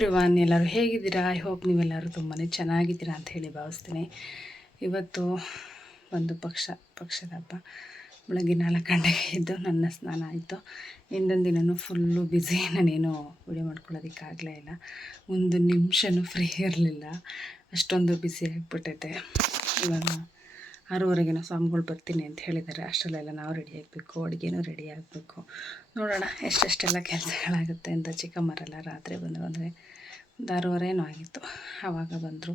Everyone ಎಲ್ಲರೂ ಹೇಗಿದ್ದೀರಾ? I hope ನೀವೆಲ್ಲರೂ ತುಂಬಾ ಚೆನ್ನಾಗಿದ್ದೀರಾ ಅಂತ ಹೇಳಿ ಭಾವಿಸ್ತೀನಿ. ಇವತ್ತು ಒಂದು ಪಕ್ಷ, ಪಕ್ಷದ ಹಬ್ಬ. ಬೆಳಗ್ಗೆ ನಾಲ್ಕು ಗಂಟೆಗೆ ಎದ್ದು ನನ್ನ ಸ್ನಾನ ಆಯಿತು. ಇನ್ನೊಂದು ದಿನವೂ ಫುಲ್ಲು ಬ್ಯುಸಿ ನಾನೇನು ವಿಡಿಯೋ ಮಾಡ್ಕೊಳ್ಳೋದಕ್ಕಾಗಲೇ ಇಲ್ಲ. ಒಂದು ನಿಮಿಷನೂ ಫ್ರೀ ಇರಲಿಲ್ಲ. ಅಷ್ಟೊಂದು ಬ್ಯುಸಿ ಆಗಿಬಿಟ್ಟೈತೆ. ಇವಾಗ ಆರೂವರೆಗೇನೋ ಸ್ವಾಮಿಗಳು ಬರ್ತೀನಿ ಅಂತ ಹೇಳಿದ್ದಾರೆ. ಅಷ್ಟರಲ್ಲೆಲ್ಲ ನಾವು ರೆಡಿ ಆಗಬೇಕು, ಅಡುಗೆನೂ ರೆಡಿ ಆಗಬೇಕು. ನೋಡೋಣ ಎಷ್ಟೆಷ್ಟೆಲ್ಲ ಕೆಲಸಗಳಾಗುತ್ತೆ ಅಂತ ಚಿಕ್ಕಮ್ಮರೆಲ್ಲ ರಾತ್ರಿ ಬಂದರು ಅಂದರೆ. ಒಂದು ಆರೂವರೆನೂ ಆಗಿತ್ತು ಆವಾಗ ಬಂದರು.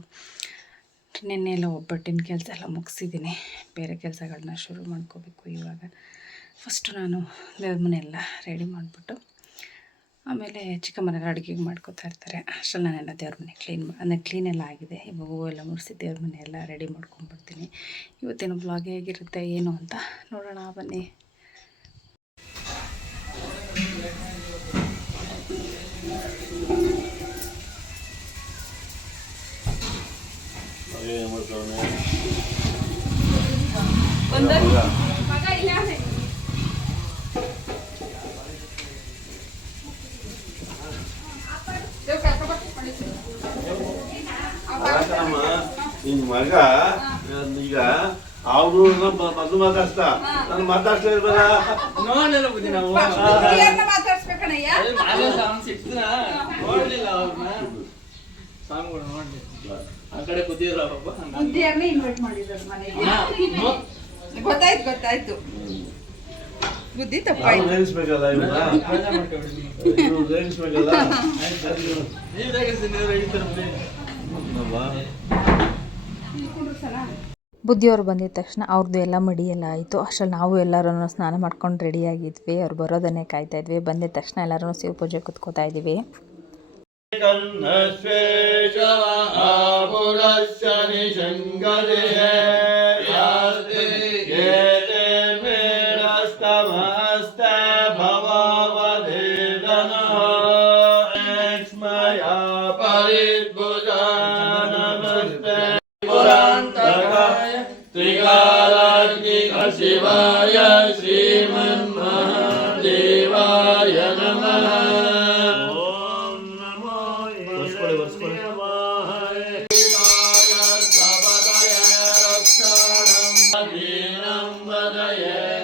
ನಿನ್ನೆ ಎಲ್ಲ ಒಬ್ಬಟ್ಟಿನ ಕೆಲಸ ಎಲ್ಲ ಮುಗಿಸಿದ್ದೀನಿ. ಬೇರೆ ಕೆಲಸಗಳನ್ನ ಶುರು ಮಾಡ್ಕೋಬೇಕು ಇವಾಗ. ಫಸ್ಟು ನಾನು ದೇವ್ರ ಮನೆ ಎಲ್ಲ ರೆಡಿ ಮಾಡಿಬಿಟ್ಟು, ಆಮೇಲೆ ಚಿಕ್ಕಮ್ಮನೆಲ್ಲ ಅಡುಗೆಗೆ ಮಾಡ್ಕೋತಾ ಇರ್ತಾರೆ. ಅಷ್ಟರಲ್ಲಿ ನಾನೆಲ್ಲ ದೇವ್ರ ಮನೆ ಕ್ಲೀನ್ ಅಂದರೆ ಕ್ಲೀನ್ ಎಲ್ಲ ಆಗಿದೆ. ಇವಾಗ ಹೂವು ಎಲ್ಲ ಮುಡಿಸಿ ದೇವ್ರ ಮನೆ ಎಲ್ಲ ರೆಡಿ ಮಾಡ್ಕೊಂಡ್ಬಿಡ್ತೀನಿ. ಇವತ್ತಿನ ಬ್ಲಾಗ್ ಹೇಗಿರುತ್ತೆ, ಏನು ಅಂತ ನೋಡೋಣ. ಬನ್ನಿ. ನಿನ್ ಮಗ ಈಗ ಅವರು ಮೊದಲು ಮಾತಾಡ್ಸ್ತ ನಾನು ಮಾತಾಡ್ಸ್ಲೇ ಇರ್ಬೇಡ ನೋಡ್ಲಿಲ್ಲ ಬುದ್ಧಿ ನಾವು. ಸಿಕ್ತನ ನೋಡ್ಲಿಲ್ಲ ಅವ್ರನ್ನ ಸ್ವಾಮಿಗಳು ನೋಡ್ಲಿ ಆ ಕಡೆ ಇನ್ವೈಟ್ ಮಾಡಿದ್ರು ಮನೆಗೆ. ಗೊತ್ತಾಯ್ತು ಗೊತ್ತಾಯ್ತು. ಬುದ್ಧಿ ತಪ್ಪಾಯ್ತು. ನೀವ್ ರೇಗಿಸ್ತೀನಿ. ಬುದ್ಧಿಯವ್ರು ಬಂದಿದ ತಕ್ಷಣ ಅವ್ರದ್ದು ಎಲ್ಲ ಮಡಿ ಎಲ್ಲ ಆಯಿತು. ಅಷ್ಟ್ರಲ್ಲಿ ನಾವು ಎಲ್ಲರೂ ಸ್ನಾನ ಮಾಡ್ಕೊಂಡು ರೆಡಿಯಾಗಿದ್ವಿ ಅವ್ರು ಬರೋದನ್ನೇ ಕಾಯ್ತಾ ಇದ್ವಿ. ಬಂದಿದ ತಕ್ಷಣ ಎಲ್ಲರೂ ಶಿವ ಪೂಜೆ ಕುತ್ಕೋತಾ ಇದ್ದೀವಿ. कन्नस्वेश्वरापुरस्य निषङ्गदेः ಅಲ್ಲಿ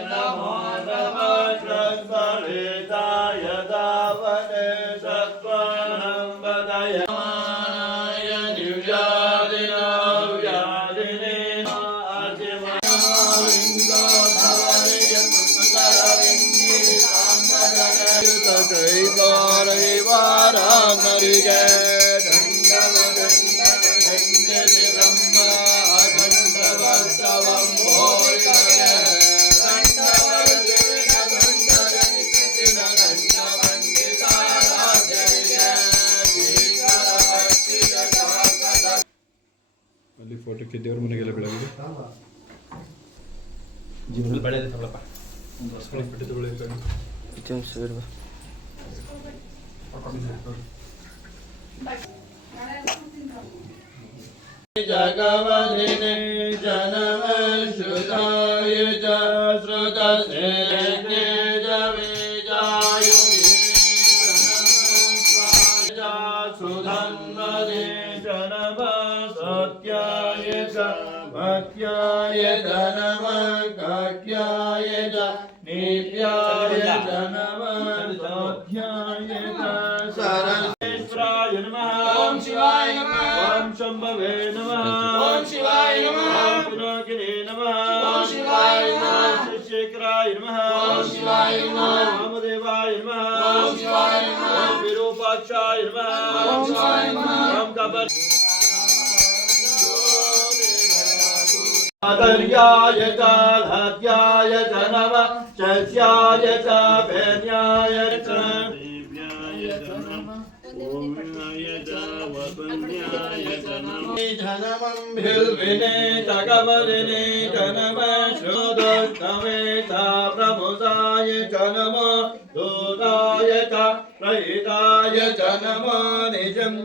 ಜೀವನ. ಬೆಳೆ ತಗೊಳಪ್ಪ. ಒಂದು ವರ್ಷ ಬಿಟ್ಟು ತಗೊಳ್ಳಿ ವಿದ್ಯಾಂಶ ಇರುವ. ಜಗವದಿನ ಜನಮ ಶ್ರುತಾಯ ಚ ಶ್ರುತಸೇ शिवाय नमः वामदेवाय नमः ॐ शिवाय नमः ॐ विरूपाक्षाय नमः ॐ शिवाय नमः ॐ कबर आदर्याय च धात्याय च नमः चस्याय च भेन्याय च ధనమంభిర్వినే తగవరినే కనమ శోదోత్తమేత ప్రభుదాయ జనమ దూతాయ చ ప్రహితాయ జనమ నిజం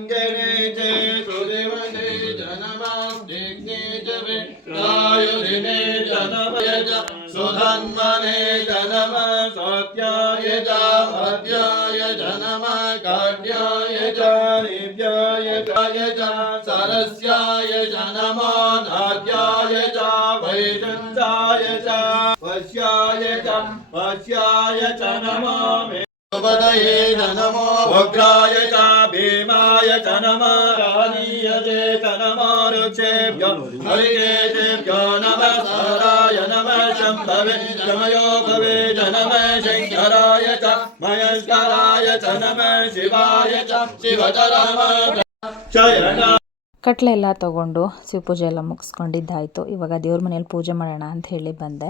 वश्याय च नमो मे पदये नमो उग्राय च भीमाय च नमः रानीयते च नमो रुक्षेभ्यो हरिकेशेभ्यो नमः सदाय नमः शम्भवे शमयो भवे च नमः शङ्कराय च मयस्कराय च नमः शिवाय च शिवतरम शरण ಕಟ್ಲೆ ಎಲ್ಲ ತೊಗೊಂಡು ಶಿವ ಪೂಜೆ ಎಲ್ಲ ಮುಗಿಸ್ಕೊಂಡಿದ್ದಾಯಿತು. ಇವಾಗ ದೇವ್ರ ಮನೇಲಿ ಪೂಜೆ ಮಾಡೋಣ ಅಂತ ಹೇಳಿ ಬಂದೆ.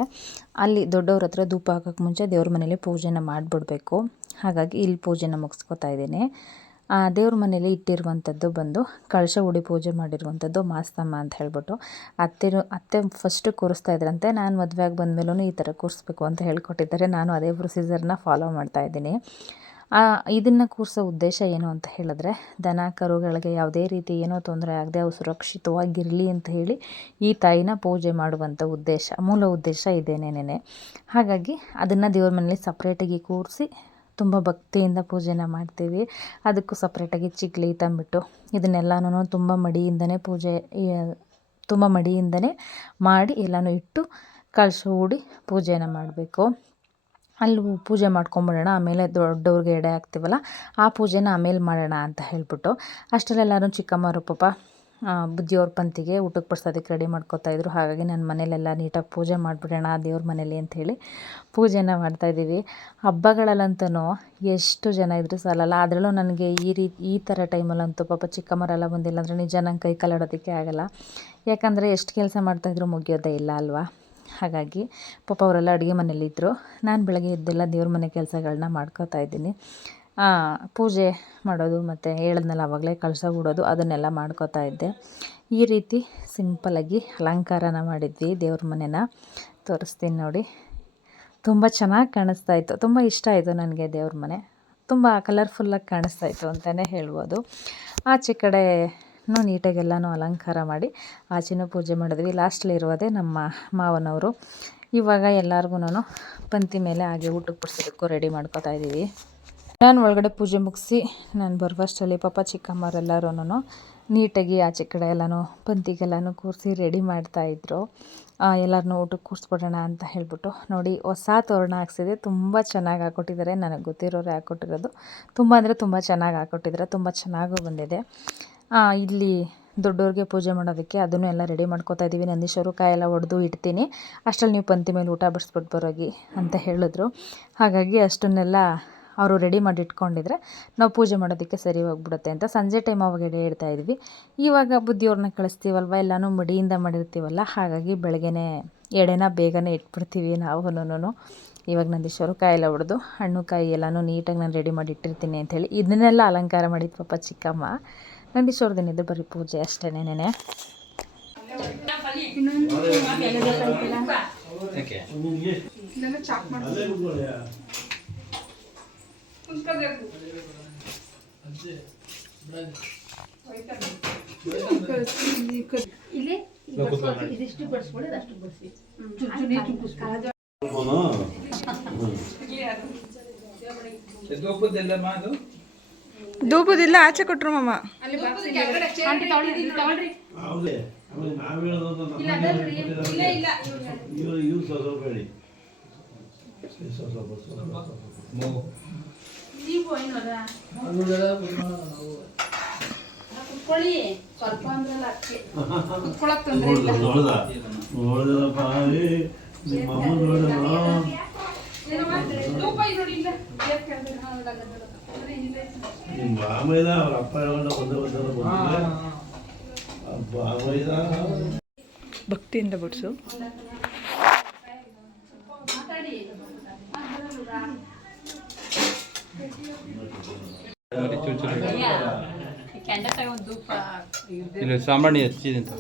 ಅಲ್ಲಿ ದೊಡ್ಡವ್ರ ಹತ್ರ ಧೂಪ ಹಾಕೋಕ್ಕೆ ಮುಂಚೆ ದೇವ್ರ ಮನೇಲಿ ಪೂಜೆನ ಮಾಡಿಬಿಡ್ಬೇಕು. ಹಾಗಾಗಿ ಇಲ್ಲಿ ಪೂಜೆನ ಮುಗಿಸ್ಕೊತಾ ಇದ್ದೀನಿ. ದೇವ್ರ ಮನೇಲಿ ಇಟ್ಟಿರುವಂಥದ್ದು ಬಂದು ಕಳಶ ಉಡಿ ಪೂಜೆ ಮಾಡಿರುವಂಥದ್ದು ಮಾಸ್ತಮ್ಮ ಅಂತ ಹೇಳ್ಬಿಟ್ಟು ಅತ್ತೆರು, ಅತ್ತೆ ಫಸ್ಟು ಕೂರಿಸ್ತಾ ಇದ್ರಂತೆ. ನಾನು ಮದುವೆ ಆಗಿ ಬಂದಮೇಲೂ ಈ ಥರ ಕೂರಿಸ್ಬೇಕು ಅಂತ ಹೇಳ್ಕೊಟ್ಟಿದ್ದಾರೆ. ನಾನು ಅದೇ ಪ್ರೊಸೀಜರ್ನ ಫಾಲೋ ಮಾಡ್ತಾ ಇದ್ದೀನಿ. ಇದನ್ನು ಕೂರಿಸೋ ಉದ್ದೇಶ ಏನು ಅಂತ ಹೇಳಿದ್ರೆ, ದನ, ಕರುಗಳಿಗೆ ಯಾವುದೇ ರೀತಿ ಏನೋ ತೊಂದರೆ ಆಗದೆ ಅವು ಸುರಕ್ಷಿತವಾಗಿರಲಿ ಅಂತ ಹೇಳಿ ಈ ತಾಯಿನ ಪೂಜೆ ಮಾಡುವಂಥ ಉದ್ದೇಶ, ಮೂಲ ಉದ್ದೇಶ ಇದೇನೇನೇ ಹಾಗಾಗಿ ಅದನ್ನು ದೇವ್ರ ಮನೇಲಿ ಸಪ್ರೇಟಾಗಿ ಕೂರಿಸಿ ತುಂಬ ಭಕ್ತಿಯಿಂದ ಪೂಜೆನ ಮಾಡ್ತೀವಿ. ಅದಕ್ಕೂ ಸಪ್ರೇಟಾಗಿ ಚಿಗ್ಲಿ, ತಂಬಿಟ್ಟು ಇದನ್ನೆಲ್ಲನೂ ತುಂಬ ಮಡಿಯಿಂದನೇ ಪೂಜೆ ತುಂಬ ಮಡಿಯಿಂದನೇ ಮಾಡಿ ಎಲ್ಲನೂ ಇಟ್ಟು ಕಳಶ ಹೂಡಿ ಪೂಜೆನ ಮಾಡಬೇಕು. ಅಲ್ಲಿ ಪೂಜೆ ಮಾಡ್ಕೊಂಬಿಡೋಣ, ಆಮೇಲೆ ದೊಡ್ಡವ್ರಿಗೆ ಎಡೆ ಹಾಕ್ತೀವಲ್ಲ, ಆ ಪೂಜೆನ ಆಮೇಲೆ ಮಾಡೋಣ ಅಂತ ಹೇಳ್ಬಿಟ್ಟು ಅಷ್ಟರಲ್ಲೆಲ್ಲರೂ ಚಿಕ್ಕಮ್ಮರು ಪಾಪ ಬುದ್ಧಿಯವ್ರ ಪಂತಿಗೆ ಊಟಕ್ಕೆ ಬಡಿಸೋದಕ್ಕೆ ರೆಡಿ ಮಾಡ್ಕೊತಾ ಇದ್ರು. ಹಾಗಾಗಿ ನನ್ನ ಮನೇಲೆಲ್ಲ ನೀಟಾಗಿ ಪೂಜೆ ಮಾಡಿಬಿಡೋಣ, ದೇವ್ರ ಮನೇಲಿ ಅಂಥೇಳಿ ಪೂಜೆನ ಮಾಡ್ತಾಯಿದ್ದೀವಿ ಹಬ್ಬಗಳಲ್ಲಂತೂ ಎಷ್ಟು ಜನ ಇದ್ದರೂ ಸಾಲಲ್ಲ ಅದರಲ್ಲೂ ನನಗೆ ಈ ರೀತಿ ಈ ಥರ ಟೈಮಲ್ಲಂತೂ ಪಾಪ ಚಿಕ್ಕಮ್ಮರೆಲ್ಲ ಬಂದಿಲ್ಲ ಅಂದರೆ ನಿಜ ನಂಗೆ ಕೈ ಕಾಲಾಡೋದಕ್ಕೆ ಆಗಲ್ಲ. ಯಾಕಂದರೆ ಎಷ್ಟು ಕೆಲಸ ಮಾಡ್ತಾಯಿದ್ರು ಮುಗಿಯೋದೇ ಇಲ್ಲ ಅಲ್ವಾ? ಹಾಗಾಗಿ ಪಾಪ ಅವರೆಲ್ಲ ಅಡುಗೆ ಮನೇಲಿದ್ದರು ನಾನು ಬೆಳಗ್ಗೆ ಎದ್ದೆಲ್ಲ ದೇವ್ರ ಮನೆ ಕೆಲಸಗಳನ್ನ ಮಾಡ್ಕೋತಾ ಇದ್ದೀನಿ. ಪೂಜೆ ಮಾಡೋದು ಮತ್ತು ಹೇಳದ್ನೆಲ್ಲ ಅವಾಗಲೇ ಕಳಶ ಬಿಡೋದು, ಅದನ್ನೆಲ್ಲ ಮಾಡ್ಕೋತಾ ಇದ್ದೆ. ಈ ರೀತಿ ಸಿಂಪಲಾಗಿ ಅಲಂಕಾರನ ಮಾಡಿದ್ವಿ ದೇವ್ರ ಮನೆನ. ತೋರಿಸ್ತೀನಿ ನೋಡಿ. ತುಂಬ ಚೆನ್ನಾಗಿ ಕಾಣಿಸ್ತಾ ಇತ್ತು. ತುಂಬ ಇಷ್ಟ ಆಯಿತು ನನಗೆ ದೇವ್ರ ಮನೆ. ತುಂಬ ಕಲರ್ಫುಲ್ಲಾಗಿ ಕಾಣಿಸ್ತಾ ಇತ್ತು ಅಂತಲೇ ಹೇಳ್ಬೋದು. ಆಚೆ ಕಡೆ ನೀಟಾಗಿ ಎಲ್ಲನೂ ಅಲಂಕಾರ ಮಾಡಿ ಆಚೆನೂ ಪೂಜೆ ಮಾಡಿದ್ವಿ. ಲಾಸ್ಟಲ್ಲಿ ಇರೋದೇ ನಮ್ಮ ಮಾವನವರು. ಇವಾಗ ಎಲ್ಲರಿಗೂ ಪಂತಿ ಮೇಲೆ ಹಾಗೆ ಊಟಕ್ಕೆ ಬಿಡ್ಸೋದಕ್ಕೂ ರೆಡಿ ಮಾಡ್ಕೋತಾ ಇದ್ದೀವಿ. ನಾನು ಒಳಗಡೆ ಪೂಜೆ ಮುಗಿಸಿ ನಾನು ಬರುವಷ್ಟರಲ್ಲಿ ಪಾಪ ಚಿಕ್ಕಮ್ಮರೆಲ್ಲರೂ ನೀಟಾಗಿ ಆಚೆ ಕಡೆ ಎಲ್ಲನೂ ಪಂತಿಗೆಲ್ಲನೂ ಕೂರಿಸಿ ರೆಡಿ ಮಾಡ್ತಾಯಿದ್ರು ಎಲ್ಲರನ್ನೂ ಊಟಕ್ಕೆ ಕೂರಿಸ್ಬಿಡೋಣ ಅಂತ ಹೇಳ್ಬಿಟ್ಟು ನೋಡಿ ಹೊಸ ತೋರಣ ಹಾಕ್ಸಿದೆ. ತುಂಬ ಚೆನ್ನಾಗಿ ಹಾಕ್ಕೊಟ್ಟಿದ್ದಾರೆ ನನಗೆ ಗೊತ್ತಿರೋರೇ ಹಾಕ್ಕೊಟ್ಟಿರೋದು ತುಂಬ ಅಂದರೆ ತುಂಬ ಚೆನ್ನಾಗಿ ಹಾಕ್ಕೊಟ್ಟಿದ್ದಾರೆ ತುಂಬ ಚೆನ್ನಾಗೂ ಬಂದಿದೆ. ಇಲ್ಲಿ ದೊಡ್ಡವ್ರಿಗೆ ಪೂಜೆ ಮಾಡೋದಕ್ಕೆ ಅದನ್ನು ಎಲ್ಲ ರೆಡಿ ಮಾಡ್ಕೋತಾ ಇದ್ದೀವಿ. ನಂದೀಶ್ವರು ಕಾಯೆಲ್ಲ ಒಡೆದು ಇಡ್ತೀನಿ. ಅಷ್ಟರಲ್ಲಿ ನೀವು ಪಂಕ್ತಿ ಮೇಲೆ ಊಟ ಬಡಿಸ್ಬಿಟ್ಟು ಬರೋಗಿ ಅಂತ ಹೇಳಿದ್ರು. ಹಾಗಾಗಿ ಅಷ್ಟನ್ನೆಲ್ಲ ಅವರು ರೆಡಿ ಮಾಡಿ ಇಟ್ಕೊಂಡಿದ್ರೆ ನಾವು ಪೂಜೆ ಮಾಡೋದಕ್ಕೆ ಸರಿ ಹೋಗ್ಬಿಡುತ್ತೆ ಅಂತ ಸಂಜೆ ಟೈಮ್ ಅವಾಗ ಎಡೆ ಇಡ್ತಾ ಇದ್ವಿ. ಇವಾಗ ಬುದ್ಧಿಯವ್ರನ್ನ ಕಳಿಸ್ತೀವಲ್ವ? ಎಲ್ಲನೂ ಮಡಿಯಿಂದ ಮಾಡಿರ್ತೀವಲ್ಲ? ಹಾಗಾಗಿ ಬೆಳಗ್ಗೆನೇ ಎಡೆನ ಬೇಗನೆ ಇಟ್ಬಿಡ್ತೀವಿ ನಾವು ಇವಾಗ ನಂದೀಶ್ವರು ಕಾಯಿಲ್ಲ ಹೊಡೆದು ಹಣ್ಣು ಕಾಯಿ ಎಲ್ಲನೂ ನೀಟಾಗಿ ನಾನು ರೆಡಿ ಮಾಡಿ ಇಟ್ಟಿರ್ತೀನಿ ಅಂಥೇಳಿ ಇದನ್ನೆಲ್ಲ ಅಲಂಕಾರ ಮಾಡಿದ್ದು ಪಾಪ ಚಿಕ್ಕಮ್ಮ. ನಂದೀಶ್ವರ ದಿನದ್ದು ಬರೀ ಪೂಜೆ ಅಷ್ಟೇ ನೆನೆ ಇದಿಷ್ಟು ಬಡಿಸ್ಕೊಳ್ಳಿ ಎಲ್ಲ ಬಡಿಸಿ. ಧೂಪದಿಲ್ಲ ಆಚೆ ಕೊಟ್ರು ಮಾಮ. ಅಲ್ಲಿ ಬಾಕ್ಸ್ ಕೆಳಗಡೆ ಚೇರ್ ತಗೊಳ್ರಿ ಹೌದೇ ಆಮೇಲೆ ನಾವು ಹೇಳೋದು ಇಲ್ಲ ಅದಲ್ರಿ ಇಲ್ಲ ಇಲ್ಲ ಇವ್ರು ಇವ್ರು ಇವ್ರು ಸ್ವಲ್ಪ ಅಂದ್ರಲ್ಲ ಕುತ್ಕೊಳಕ್ ತೊಂದ್ರೆ ಇಲ್ಲ. ನಿಮ್ಮ ಅಮ್ಮ ನಿಮ್ಮ ಬಾಮೈದ ಅವ್ರ ಅಪ್ಪ ಹೇಳ್ಕೊಂಡ ಒಂದೇ ಬಂದಲ್ಲ ಬಂದಿಲ್ಲ ಭಕ್ತಿಯಿಂದ ಬಿಡಿಸು. ಇಲ್ಲ ಸಾಮಾನ್ಯ ಹಚ್ಚಿದೆ ಅಂತ.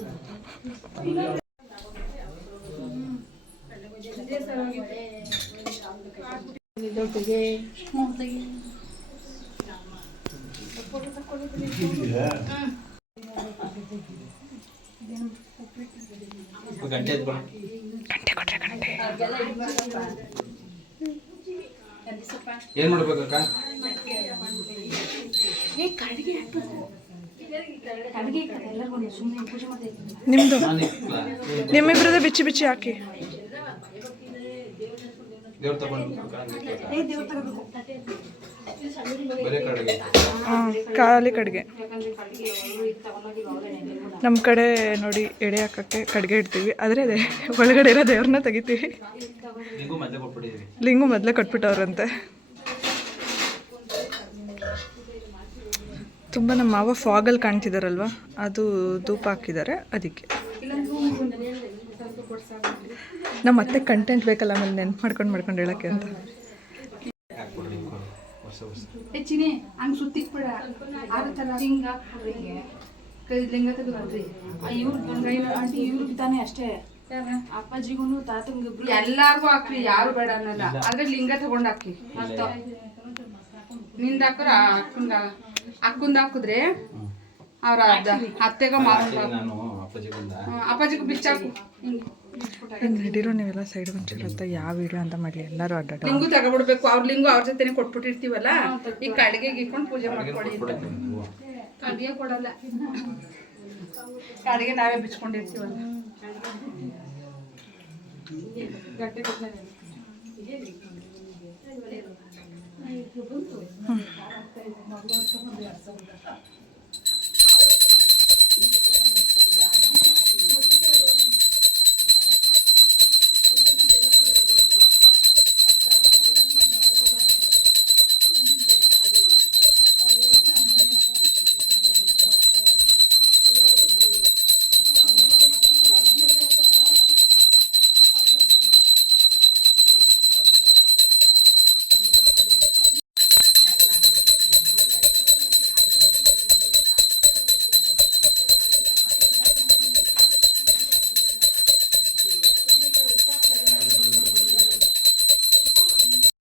ಗಂಟೆ ಏನು ಮಾಡ್ಬೇಕಕ್ಕ ನಿಮ್ಮದು ನಿಮ್ಮಿಬ್ರದ್ದು ಬಿಚ್ಚಿ ಬಿಚ್ಚಿ ಹಾಕಿ. ದೇವ್ರ ತಗೊಂಡು ಹಾಂ ಖಾಲಿ ಕಡೆಗೆ. ನಮ್ಮ ಕಡೆ ನೋಡಿ ಎಡೆ ಹಾಕೋಕ್ಕೆ ಕಡೆಗೆ ಇಡ್ತೀವಿ. ಆದರೆ ಅದೇ ಒಳಗಡೆ ಇರೋ ದೇವ್ರನ್ನ ತೆಗಿತೀವಿ. ಲಿಂಗು ಮೊದಲೇ ಕೊಟ್ಬಿಟ್ಟವ್ರಂತೆ. ತುಂಬ ನಮ್ಮ ಮಾವ ಫಾಗಲ್ಲಿ ಕಾಣ್ತಿದಾರಲ್ವಾ? ಅದು ಧೂಪ ಹಾಕಿದ್ದಾರೆ ಅದಕ್ಕೆ. ನಮ್ಮ ಅತ್ತೆ ಕಂಟೆಂಟ್ ಬೇಕಲ್ಲ ಆಮೇಲೆ ನೆನ್ಪು ಮಾಡ್ಕೊಂಡು ಮಾಡ್ಕೊಂಡು ಹೇಳೋಕ್ಕೆ ಅಂತ. ಹೆಚ್ಚಿನಿ ಹಂಗೆ ಸುತ್ತಿಕ್ ಬಿಡ ಲಿಂಗ ಕೈ ಲಿಂಗ ತೆಗೆದ್ರಿ ಇವ್ರ ಆಂಟಿ ಇವ್ರಿಗೆ ತಾನೇ ಅಷ್ಟೇ. ಅಪ್ಪಾಜಿಗೂ ತಾತಂಗಿಬ್ರು ಎಲ್ಲಾರ್ಗು ಹಾಕ್ರಿ ಯಾರು ಬೇಡ ಅನ್ನಲ್ಲ. ಆದ್ರೆ ಲಿಂಗ ತಗೊಂಡ್ ಹಾಕಿ ಮತ್ತ ನಿಂದ ಹಾಕ್ರ ಅಕ್ಕಂದ ಹಾಕಿದ್ರೆ ಅವ್ರ ಅತ್ತೆಗ ಅಪ್ಪಾಜಿಗೂ ಬಿಚ್ಚಾಕು. ಹಿಂಗೆ. ಹಿಂಗೆ ನಡೀರೋ ನೀವೆಲ್ಲ ಸೈಡ್ ಮುಂಚೆ ಯಾವ ವಿಡಿಯೋ ಅಂತ ಮಾಡಿ ಎಲ್ಲರೂ ಅಡ್ಡಾಡ ಲಿಂಗು ತಗೊಬಿಡ್ಬೇಕು. ಅವ್ರ ಲಿಂಗು ಅವ್ರ ಜೊತೆನೆ ಕೊಟ್ಬಿಟ್ಟಿರ್ತೀವಲ್ಲ? ಈ ಕಡೆಗೆ ಇಟ್ಕೊಂಡು ಪೂಜೆ ಮಾಡ್ಕೊಳ್ಳಿ ಕಡೆಗೆ ಕಡ್ಗೆ ಕೊಡಲ್ಲ. ಕಡೆಗೆ ನಾವೇ ಬಿಚ್ಕೊಂಡಿರ್ತೀವಲ್ಲ.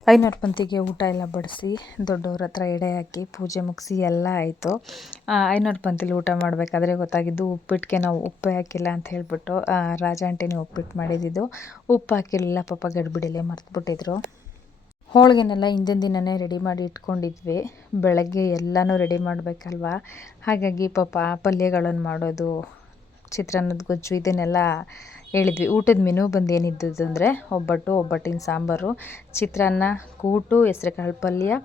ಐನೂರು ಪಂತಿಗೆ ಊಟ ಎಲ್ಲ ಬಡಿಸಿ ದೊಡ್ಡವ್ರ ಹತ್ರ ಎಡೆ ಹಾಕಿ ಪೂಜೆ ಮುಗಿಸಿ ಎಲ್ಲ ಆಯಿತು. ಐನೂರು ಪಂತಿಲಿ ಊಟ ಮಾಡಬೇಕಾದ್ರೆ ಗೊತ್ತಾಗಿದ್ದು ಉಪ್ಪಿಟ್ಟಿಗೆ ನಾವು ಉಪ್ಪು ಹಾಕಿಲ್ಲ ಅಂತ ಹೇಳಿಬಿಟ್ಟು ರಾಜಾಂಟಿನೇ ಉಪ್ಪಿಟ್ಟು ಮಾಡಿದ್ದು. ಉಪ್ಪು ಹಾಕಿರಲಿಲ್ಲ ಪಾಪ ಗಡ್ಬಿಡಿಲೆ ಮರ್ತುಬಿಟ್ಟಿದ್ರು. ಹೋಳಿಗೆನೆಲ್ಲ ಹಿಂದಿನ ದಿನವೇ ರೆಡಿ ಮಾಡಿ ಇಟ್ಕೊಂಡಿದ್ವಿ. ಬೆಳಗ್ಗೆ ಎಲ್ಲನೂ ರೆಡಿ ಮಾಡಬೇಕಲ್ವ? ಹಾಗಾಗಿ ಪಾಪ ಪಲ್ಯಗಳನ್ನು ಮಾಡೋದು ಚಿತ್ರಾನ್ನದ ಗೊಜ್ಜು, ಇದನ್ನೆಲ್ಲ ಹೇಳಿದ್ವಿ. ಊಟದ ಮೆನು ಬಂದು ಏನಿದ್ದದ್ದು ಅಂದರೆ ಒಬ್ಬಟ್ಟು, ಒಬ್ಬಟ್ಟಿನ ಸಾಂಬಾರು, ಚಿತ್ರಾನ್ನ, ಕೂಟು ಹೆಸ್ರುಕಾಳು ಪಲ್ಯ,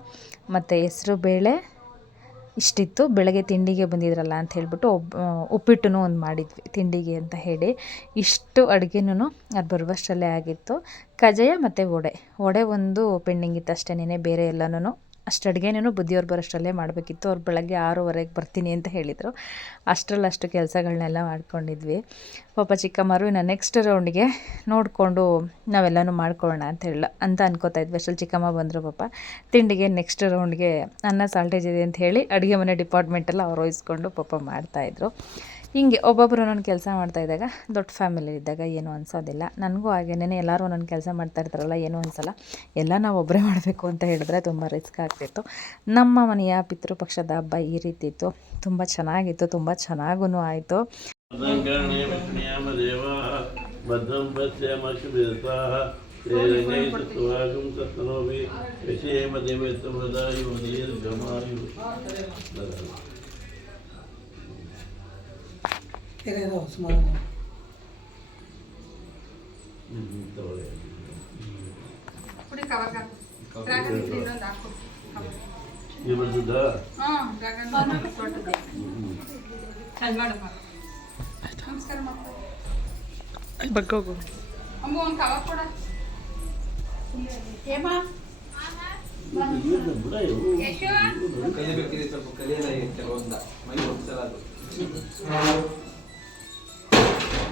ಮತ್ತು ಹೆಸ್ರು ಬೇಳೆ, ಇಷ್ಟಿತ್ತು. ಬೆಳಗ್ಗೆ ತಿಂಡಿಗೆ ಬಂದಿದ್ರಲ್ಲ ಅಂತ ಹೇಳ್ಬಿಟ್ಟು ಒಬ್ಬ ಉಪ್ಪಿಟ್ಟು ಒಂದು ಮಾಡಿದ್ವಿ, ತಿಂಡಿಗೆ ಅಂತ ಹೇಳಿ. ಇಷ್ಟು ಅಡುಗೆನೂ ಅದು ಬರುವಷ್ಟರಲ್ಲೇ ಆಗಿತ್ತು. ಕಜ್ಜಾಯ ಮತ್ತು ವಡೆ. ವಡೆ ಒಂದು ಪೆಂಡಿಂಗ್ ಇತ್ತು ಅಷ್ಟೇನೆ ಬೇರೆ ಎಲ್ಲನೂ ಅಷ್ಟು ಅಡುಗೆನೇನು ಬುದ್ಧಿಯವ್ರು ಬರೋಷ್ಟರಲ್ಲೇ ಮಾಡಬೇಕಿತ್ತು. ಅವ್ರು ಬೆಳಗ್ಗೆ ಆರೂವರೆಗೆ ಬರ್ತೀನಿ ಅಂತ ಹೇಳಿದರು. ಅಷ್ಟರಲ್ಲಷ್ಟು ಕೆಲಸಗಳನ್ನೆಲ್ಲ ಮಾಡ್ಕೊಂಡಿದ್ವಿ. ಪಾಪ ಚಿಕ್ಕಮ್ಮರು ಇನ್ನು ನೆಕ್ಸ್ಟ್ ರೌಂಡಿಗೆ ನೋಡಿಕೊಂಡು ನಾವೆಲ್ಲನೂ ಮಾಡ್ಕೊಳ್ಳೋಣ ಅಂತ ಹೇಳ, ಅಂತ ಅನ್ಕೋತಾ ಇದ್ವಿ. ಅಷ್ಟರಲ್ಲಿ ಚಿಕ್ಕಮ್ಮ ಬಂದರು ಪಾಪ. ತಿಂಡಿಗೆ ನೆಕ್ಸ್ಟ್ ರೌಂಡ್ಗೆ ಅನ್ನ ಸಾಲ್ಟೇಜ್ ಇದೆ ಅಂತ ಹೇಳಿ ಅಡುಗೆ ಮನೆ ಡಿಪಾರ್ಟ್ಮೆಂಟಲ್ಲಿ ಅವ್ರು ವಹಿಸ್ಕೊಂಡು ಪಾಪ ಮಾಡ್ತಾಯಿದ್ರು ಹಿಂಗೆ ಒಬ್ಬೊಬ್ಬರು ಒಂದೊಂದು ಕೆಲಸ ಮಾಡ್ತಾ ಇದ್ದಾಗ ದೊಡ್ಡ ಫ್ಯಾಮಿಲಿ ಇದ್ದಾಗ ಏನೂ ಅನ್ಸೋದಿಲ್ಲ. ನನಗೂ ಹಾಗೇನೇ ಎಲ್ಲರೂ ಒಂದೊಂದು ಕೆಲಸ ಮಾಡ್ತಾ ಇರ್ತಾರಲ್ಲ, ಏನೂ ಅನ್ಸಲ್ಲ. ಎಲ್ಲ ನಾವು ಒಬ್ಬರೇ ಮಾಡಬೇಕು ಅಂತ ಹೇಳಿದ್ರೆ ತುಂಬ ರಿಸ್ಕ್ ಆಗ್ತಿತ್ತು. ನಮ್ಮ ಮನೆಯ ಪಿತೃಪಕ್ಷದ ಹಬ್ಬ ಈ ರೀತಿ ಇತ್ತು. ತುಂಬ ಚೆನ್ನಾಗಿತ್ತು, ತುಂಬ ಚೆನ್ನಾಗೂ ಆಯಿತು. ದೀರ್ಘಮಾಯು ಹ್ಮ್, ತಗೊಳ್ಳಿ. ಕುಡಿ ಕವಾಗ ಡ್ರ್ಯಾಗನ್ ಇದ್ರೆ ಇನ್ನೊಂದು ಹಾಕು. ಇದು ಬಂದದ್ದಾ? ಹಾಂ ಡ್ರ್ಯಾಗನ್ ದೊಡ್ಡದು ಚಂದ ಮಾಡಮ್ಮ. ನಮಸ್ಕಾರ ಮಕ್ಕಳು. ಬಗ್ಗೋಗು ಅಮ್ಮ ಒಂದು ಕವಾಗ ಕೊಡ. ಇವು. ಕಲಿಬೇಕಿದೆ ಸ್ವಲ್ಪ ಕಲಿಯಲ್ಲ ಕೆಲವೊಂದ. ಮೈ ಹೋಗ್ಸಲ್ಲ ಅದು.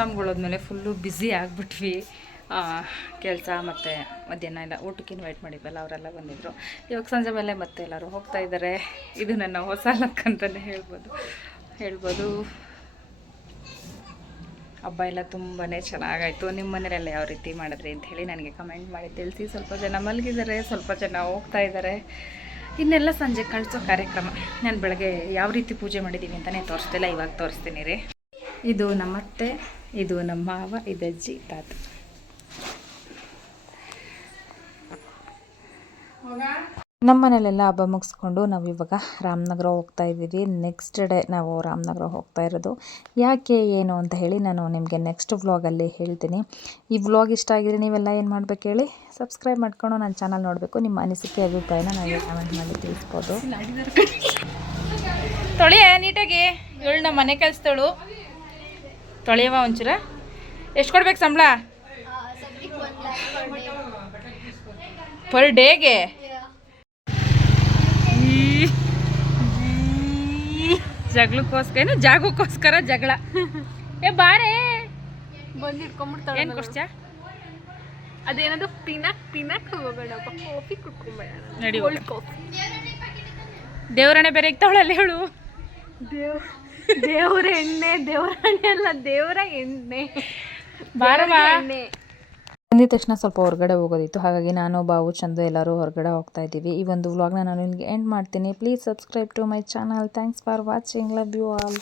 ಬೆಳಗ್ಗೆ ಸ್ವಾಮಿಗಳೋದ್ಮೇಲೆ ಫುಲ್ಲು ಬ್ಯುಸಿ ಆಗಿಬಿಟ್ವಿ ಕೆಲಸ ಮತ್ತು ಮಧ್ಯಾಹ್ನ ಎಲ್ಲ ಊಟಕ್ಕೆ ಇನ್ವೈಟ್ ಮಾಡಿದ್ವಲ್ಲ, ಅವರೆಲ್ಲ ಬಂದಿದ್ದರು ಇವಾಗ ಸಂಜೆ ಮೇಲೆ ಮತ್ತೆ ಎಲ್ಲರೂ ಹೋಗ್ತಾ ಇದ್ದಾರೆ. ಇದು ನನ್ನ ಹೊಸ ಲಕ್ ಅಂತಲೇ ಹೇಳ್ಬೋದು. ಹೇಳ್ಬೋದು. ಹಬ್ಬ ಎಲ್ಲ ತುಂಬಾ ಚೆನ್ನಾಗಾಯಿತು. ನಿಮ್ಮ ಮನೇಲೆಲ್ಲ ಯಾವ ರೀತಿ ಮಾಡಿದ್ರಿ ಅಂತ ಹೇಳಿ ನನಗೆ ಕಮೆಂಟ್ ಮಾಡಿ ತಿಳಿಸಿ. ಸ್ವಲ್ಪ ಜನ ಮಲಗಿದ್ದಾರೆ, ಸ್ವಲ್ಪ ಜನ ಹೋಗ್ತಾ ಇದ್ದಾರೆ. ಇನ್ನೆಲ್ಲ ಸಂಜೆ ಕಳಿಸೋ ಕಾರ್ಯಕ್ರಮ. ನಾನು ಬೆಳಗ್ಗೆ ಯಾವ ರೀತಿ ಪೂಜೆ ಮಾಡಿದ್ದೀನಿ ಅಂತಲೇ ತೋರಿಸ್ತಿಲ್ಲ, ಇವಾಗ ತೋರಿಸ್ತೀನಿ ರೀ. ಇದು ನಮ್ಮತ್ತೆ, ಇದು ನಮ್ಮ ಮಾವ, ಇದು ಅಜ್ಜಿ, ತಾತ. ನಮ್ಮ ಮನೇಲೆಲ್ಲ ಹಬ್ಬ ಮುಗಿಸ್ಕೊಂಡು ನಾವು ಇವಾಗ ರಾಮನಗರ ಹೋಗ್ತಾ ಇದ್ದೀವಿ. ನೆಕ್ಸ್ಟ್ ಡೇ ನಾವು ರಾಮನಗರ ಹೋಗ್ತಾ ಇರೋದು. ಯಾಕೆ, ಏನು ಅಂತ ಹೇಳಿ ನಾನು ನಿಮಗೆ ನೆಕ್ಸ್ಟ್ ವ್ಲಾಗಲ್ಲಿ ಹೇಳ್ತೀನಿ. ಈ ವ್ಲಾಗ್ ಇಷ್ಟ ಆಗಿದ್ರೆ ನೀವೆಲ್ಲ ಏನು ಮಾಡ್ಬೇಕು ಹೇಳಿ? ಸಬ್ಸ್ಕ್ರೈಬ್ ಮಾಡ್ಕೊಂಡು ನನ್ನ ಚಾನಲ್ ನೋಡಬೇಕು. ನಿಮ್ಮ ಅನಿಸಿಕೆ, ಅಭಿಪ್ರಾಯನ ನನಗೆ ಕಮೆಂಟ್ ಮಾಡಿ ತಿಳಿಸ್ಬೋದು. ತೊಳೆಯ ನೀಟಾಗಿ. ಏಳು ನಮ್ಮ ಮನೆ ಕಳಿಸ್ತಳು ತೊಳೆಯವ ಒಂಚೂರ. ಎಷ್ಟು ಕೊಡ್ಬೇಕು ಸಂಬಳ? ಪರ್ ಡೇಗೆ ಜಗಳಕ್ಕೋಸ್ಕರ ಏನು ಜಾಗಕ್ಕೋಸ್ಕರ ಜಗಳ. ಏ ಬಾರೇ. ಬಂದು ಇಟ್ಕೊಂಡ್ಬಿಡ್ತಾಳೆ ಏನು ಕೊಡ್ಸ್ಯಾ? ಅದೇನದು? ಪಿನಕ್ ಪಿನಕ್ ಹೋಗೋಣ. ಕಾಫಿ ಕುಡ್ಕೊಂಬೇಡ ನಡಿ ಕಾಫಿ ದೇವರಣೆ ಬೇರೆ ಇಕ್ತಾವಳಲ್ಲಿ ಹೇಳು ದೇವ್ ದೇವ್ರ ಎಣ್ಣೆ ದೇವರಾಣೆ ಅಲ್ಲ ದೇವರ ಎಣ್ಣೆ. ಬಾರವಾ ಎಣ್ಣೆ. ಬಂದಿದ ತಕ್ಷಣ ಸ್ವಲ್ಪ ಹೊರಗಡೆ ಹೋಗೋದಿತ್ತು. ಹಾಗಾಗಿ ನಾನು ಬಾವು ಚಂದು ಎಲ್ಲರೂ ಹೊರಗಡೆ ಹೋಗ್ತಾ ಇದ್ದೀವಿ. ಈ ಒಂದು ವ್ಲಾಗ್ನ ನಾನು ನಿಮಗೆ ಎಂಡ್ ಮಾಡ್ತೀನಿ. Please subscribe to my channel thanks for watching love you all